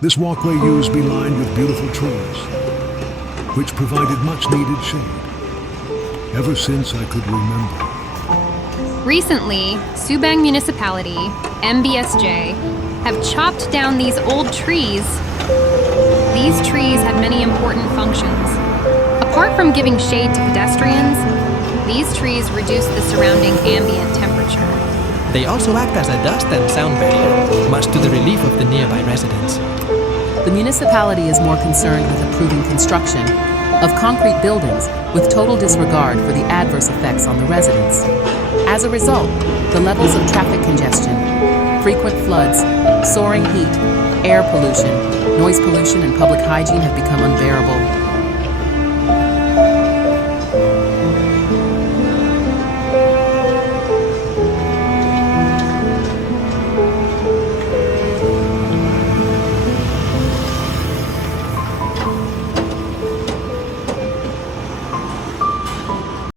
This walkway used to be lined with beautiful trees, which provided much needed shade, ever since I could remember. Recently, Subang Municipality, MBSJ, have chopped down these old trees. These trees had many important functions. Apart from giving shade to pedestrians, these trees reduce the surrounding ambient temperature. They also act as a dust and sound barrier, much to the relief of the nearby residents. The municipality is more concerned with approving construction of concrete buildings with total disregard for the adverse effects on the residents. As a result, the levels of traffic congestion, frequent floods, soaring heat, air pollution, noise pollution, and public hygiene have become unbearable.